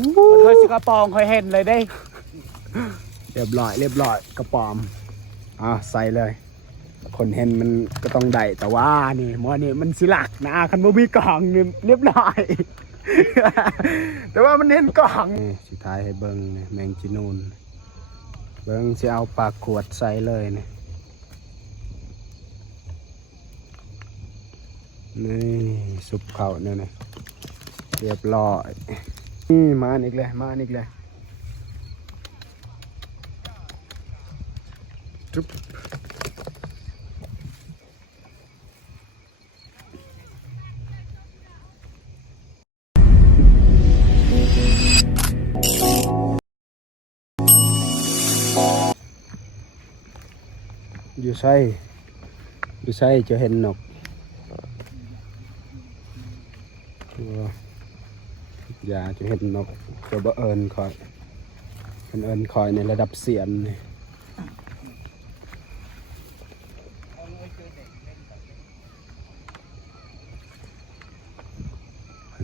มันเคยสิกระปองเคยเห็นเลยได้เรียบร้อยกระป๋อมใส่เลยคนเห็นมันก็ต้องได้แต่ว่านี่หมอนี่มันสิลักนะคันบ่มีกล่องนี่เรียบร้อย แต่ว่ามันเห็นกล่องสุดท้ายให้เบิ่งแมงจีนูนเบิ่งสิเอาปากขวดใส่เลยนี่ซุปข้าวเนี่ยนะเรียบร้อยนี่มาอีกเลยจุ๊บอยู่ใส่จะเห็นนกอย่าจะเห็นนกจะบ่เอิญคอยเป็นเอิญคอยในระดับเสียนนี่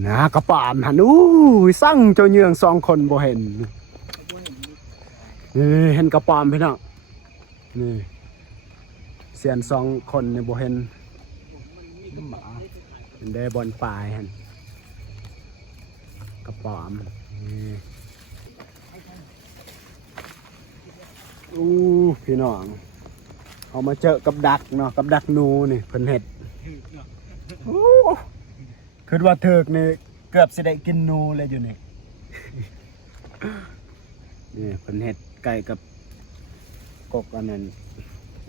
นะกระป๋ามหันสั่งเจ้าเยือง2 คนบ่เห็นนี่เห็นกระป๋อมพี่น้องนี่เสียน2 คนนี่บ่เห็นเป็นได้บอลปลายหันกระป๋อมพี่น้องเอามาเจอกับดักเนาะกับดักนูนี่เพิ่นเห็ดคือว่าเถิกนี่เกือบสิได้กินนูเลยอยู่นี่ นี่เพิ่นเห็ดไก่กับกกอันนั้น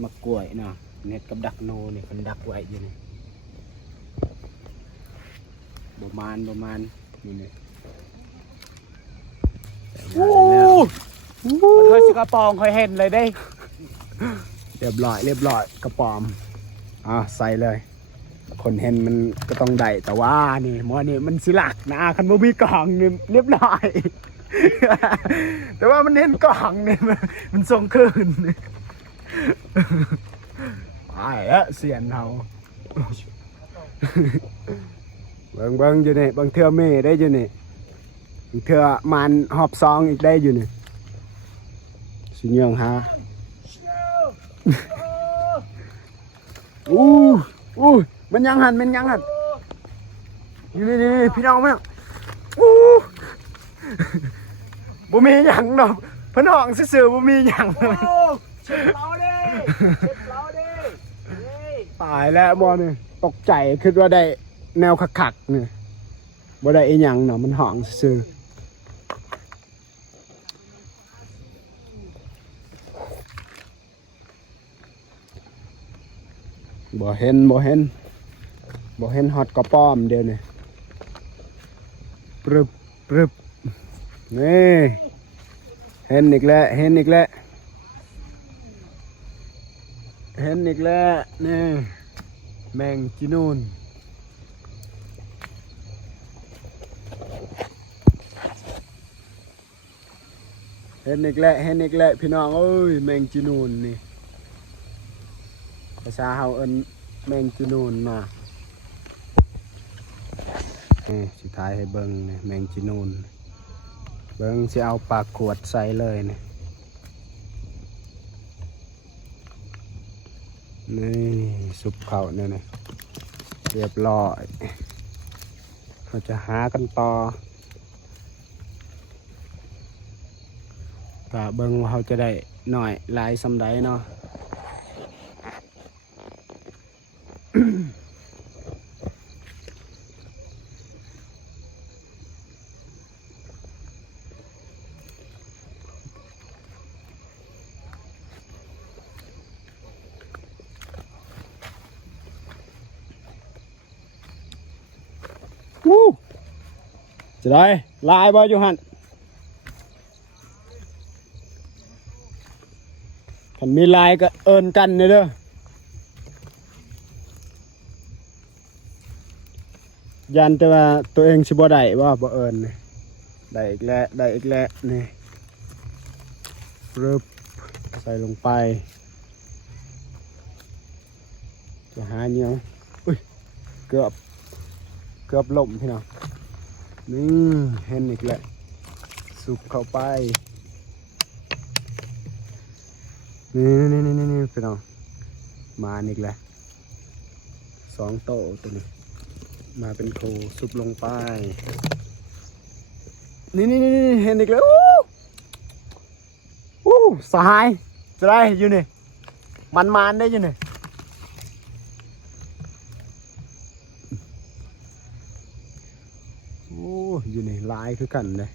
มะกล้วยเนาะเห็ดกับดักนูนี่เพิ่นดักไว้อยู่นี่ประมาณนี่มันเคยสิกระปองเคยเห็นเลยได้เรียบร้อยกระป๋อมใส่เลยคนเห็นมันก็ต้องได้แต่ว่านี่หมอนี่มันสิลักนะคันบ่มีกล่องนี่เรียบร้อย แต่ว่ามันเห็นกล่องนี่มันส่งคืนไปเสียนเฮาเบิ่งอยู่นี่บางเทื่อเมได้อยู่นี่บางเทื่อมันหอบซองอีกได้อยู่นี่สิเงียงหามันยังหันนี่พี่น้องมั้ยบ่มีหยังดอกเพิ่นห้องซื่อๆบ่มีหยังเลยเช็ดเราดิตายแล้วบ่นี่ตกใจคิดว่าได้แนวคักๆนี่บ่ได้อีหยังเนาะมันห้องซื่อบ่เห็นฮอดกระป้อมเดี๋ยวนี้ปรึบนี่เห็นอีกแล้วนี่แมงจีนูนเห็นอีกแล้วพี่น้องเอ้ยแมงจีนูนนี่ภาษาเฮาเอิ้นแมงจีนูนมาสุดท้ายให้เบิ่งแมงจีนูนเบิ่งสิเอาปากขวดใส่เลยนี่ซุปข้าวเนี่ยนะเรียบร้อยเราจะหากันต่อก็เบิ่งว่าเขาจะได้หน่อยลายสำใดเนาะ จะได้ลายบ่อยู่หันคันมีลายก็เอิ้นกันเด้อยันแต่ว่าตัวเองสิบ่ได้ว่าบ่เอิ้นได้อีกแล้วนี่ปึ๊บใส่ลงไปจะหาเหนียวอุ้ยเกือบล่มพี่น้องนี่เห็นอีกแล้ว สุกเข้าไปนี่พี่น้องมาอีกแล้ว2 โต๊ะตัวนี้มาเป็นโคสุกลงไปนี่เห็นอีกแล้วสหายจะได้อยู่นี่มันได้อยู่นี่อยู่นี่ลายคือกันเลย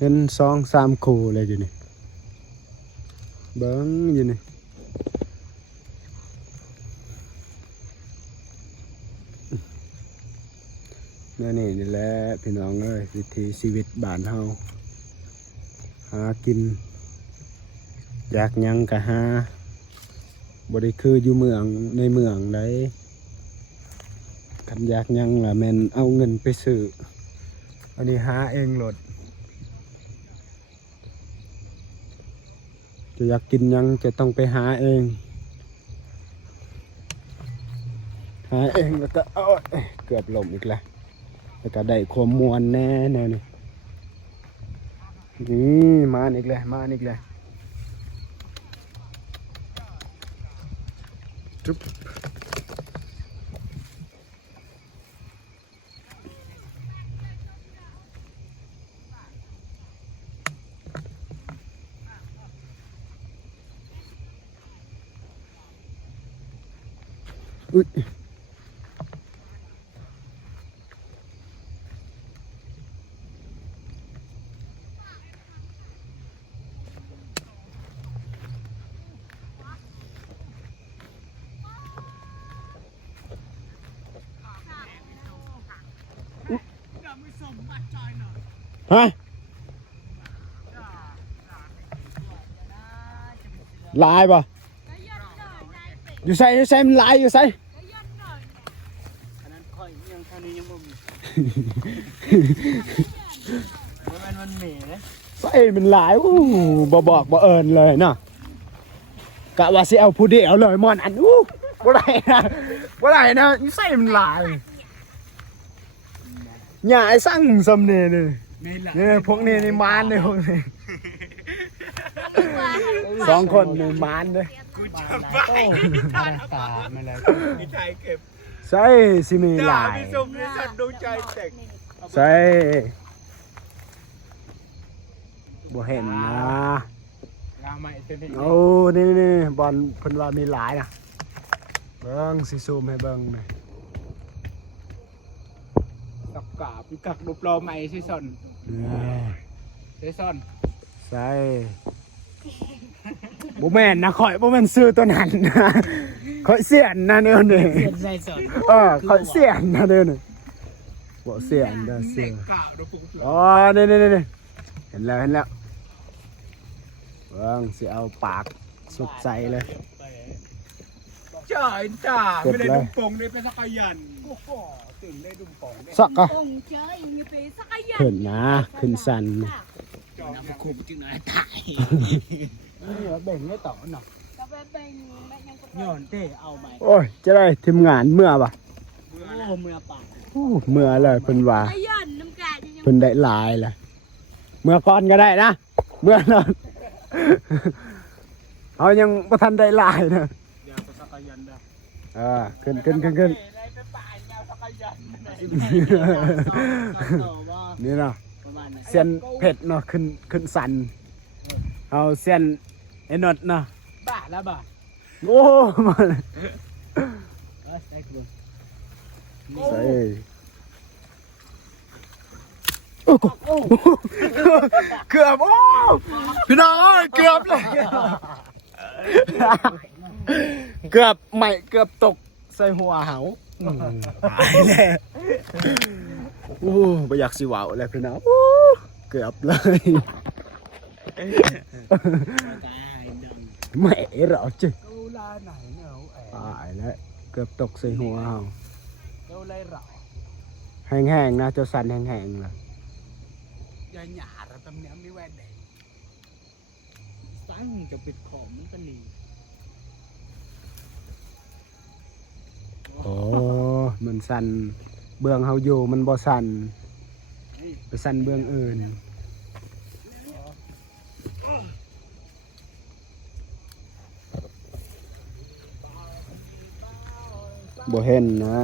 เห็น2-3 คู่เลยอยู่นี่เบิ้งอยู่นี่นี่แหละพี่น้องเอ้ยวิถีชีวิตบ้านเฮาหากินอยากหยังก็หาบ่ได้คืออยู่เมืองในเมืองได้คันอยากหยังล่ะแม่นเอาเงินไปซื้ออันนี้หาเองโลดจะอยากกินหยังจะต้องไปหาเองแล้วก็เกือบล้มอีกแล้วแล้วก็ได้ความมวลแน่นี่มาอีกแล้วจุ๊บอุ๊ยฮะลายป่ะอยู่ใส่มันลายอยู่ใส่ อันนั้นค่อยยังเท่านี้ยังบ่มีมันเหม่เลย ใส่มันลายบ่บอกบ่เอิญเลยเนาะกะว่าสิเอาผู้เดียวเลยมอนอันบ่ได้นะนี่ใส่มันลายหญ้าไอ้สั่งสำเนียนี่พวกนี้นี่มานเลยพวกนี้2 คนนี่มานเลย กูจะไปตาไม่เลยพี่ชายเก็บ ใส่สิมีลาย พี่สมนิสัตดูใจแต่ง ใส่บ่เห็นนะ งาใหม่ตัวนี้ โอ้นี่บอลเพิ่นว่ามีหลายนะเบิ่งสิซูมให้เบิ่งหน่อย กับกาบกักรูปรอใหม่ซีซอนใส่บ่แม่นนะข่อยบ่แม่นซื้อตัวนั้นนะข่อยเสียนนะเด้อนี่ ใส่ซอน ข่อยเสียนนะเด้อนี่บ่เสียนเด้อเสียน กาบดูปุ๊บ อ๋อนี่เห็นแล้วเบิ่งสิเอาปากสุดใจเลย จ่ายจ้าไม่ได้ดุมปงได้เป็นสักยันโอ้โหตื่นได้ดุมปงได้ สักก็ องเจออีกมีเป็นสักยัน ขึ้นนะขึ้นสัน จอมไปคุมจึงไหนตายนี่เบ่งได้ต่อเนาะ ก็เป็นแม่ยังก็ ย้อนเต้เอาใหม่ โอ้ยจะได้ทีมงานเมื่อป่ะ โอ้เมื่อปาก เมื่อเลยเพิ่นว่า สักยันน้ำกาจะยัง เพิ่นได้หลายแหละเมื่อก่อนก็ได้นะเมื่อนอนเอายังบ่ทันได้หลายนะ อย่าไปสักยันเด้อ ขึ้น ได้ไปป่ายยาวสักยัน นี่เนาะ ประมาณนั้น เส้นเผ็ดเนาะขึ้นสันเอาเส้นไอ้นดเนาะ บ้าแล้วบ้า โอ้มา ใส่คุณ ใส่โอ้เกือบโอ้พี่น้องเกือบเลยเกือบตกใส่หัวเหาตายเลยโอ้ไม่อยากสิว่าวเลยพี่น้องเกือบเลยไม่เหรอจิ ดูลาไหนเนาะ ตายแล้วเกือบตกใส่หัวเหา ดูไรหรอ แห้งๆนะเจ้าสันแห้งๆล่ะ อย่าหยาเราตำเนียมไม่แหวนเด็กสั่งจะปิดของมันก็หนี โอ้มันสันเบื้องเฮาอยู่มันบ่สัน ไปสั่นเบื้องอื่นบ่เห็นนะ